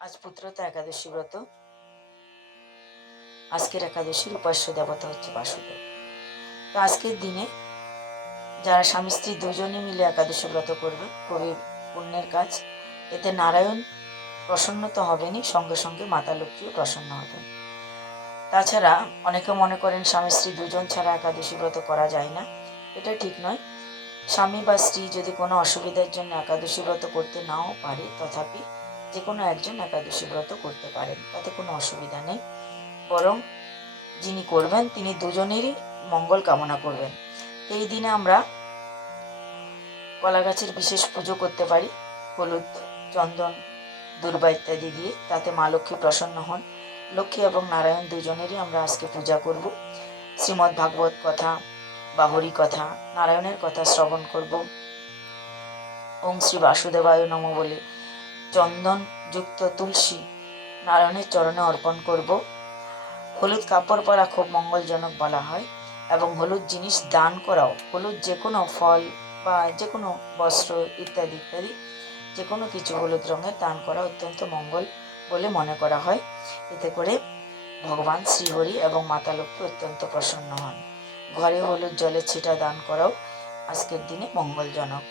আজ পুত্রতা একাদশী ব্রত। আজকের একাদশীর উপাস্য দেবতা হচ্ছে বাসুদেব। তো আজকের দিনে যারা স্বামী স্ত্রী দুজনে মিলে একাদশী ব্রত করবে, খুবই পুণ্যের কাজ। এতে নারায়ণ প্রসন্ন তো হবেনই, সঙ্গে সঙ্গে মাতা লক্ষ্মীও প্রসন্ন হবেন। তাছাড়া অনেকে মনে করেন স্বামী স্ত্রী দুজন ছাড়া একাদশী ব্রত করা যায় না। এটা ঠিক নয়। স্বামী বা স্ত্রী যদি কোনো অসুবিধার জন্য একাদশী ব্রত করতে নাও পারে, তথাপি যে কোনো একজন একাদশী ব্রত করতে পারেন, তাতে কোনো অসুবিধা নেই। বরং যিনি করবেন তিনি দুজনেরই মঙ্গল কামনা করবেন। এই দিনে আমরা কলা গাছের বিশেষ পুজো করতে পারি, হলুদ, চন্দন, দুর্বা ইত্যাদি দিয়ে। তাতে মা লক্ষ্মী প্রসন্ন হন। লক্ষ্মী এবং নারায়ণ দুজনেরই আমরা আজকে পূজা করব। শ্রীমদ্ ভাগবত কথা বা হরি কথা, নারায়ণের কথা শ্রবণ করব। ওং শ্রী বাসুদেবায় নম বলে চন্দন যুক্ত তুলসী নারায়ণের চরণে অর্পণ করব। হলুদ কাপড় পরা খুব মঙ্গলজনক বলা হয়, এবং হলুদ জিনিস দান করাও, হলুদ যে কোনো ফল বা যে কোনো বস্ত্র ইত্যাদি ইত্যাদি যে কোনো কিছু হলুদ রঙের দান করা অত্যন্ত মঙ্গল বলে মনে করা হয়। এতে করে ভগবান শ্রীহরি এবং মাতা লক্ষ্মী অত্যন্ত প্রসন্ন হন। ঘরে হলুদ জলের ছিটা দান করাও আজকের দিনে মঙ্গলজনক।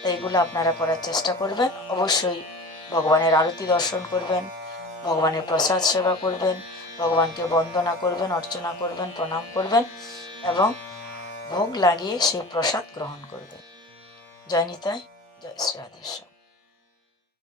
তো এগুলো আপনারা করার চেষ্টা করবেন। অবশ্যই ভগবানের আরতি দর্শন করবেন, ভগবানের প্রসাদ সেবা করবেন, ভগবানকে বন্দনা করবেন, অর্চনা করবেন, প্রণাম করবেন এবং ভোগ লাগিয়ে সেই প্রসাদ গ্রহণ করবেন। জয় নিতাই, জয় শ্রী রাধেশ্বর।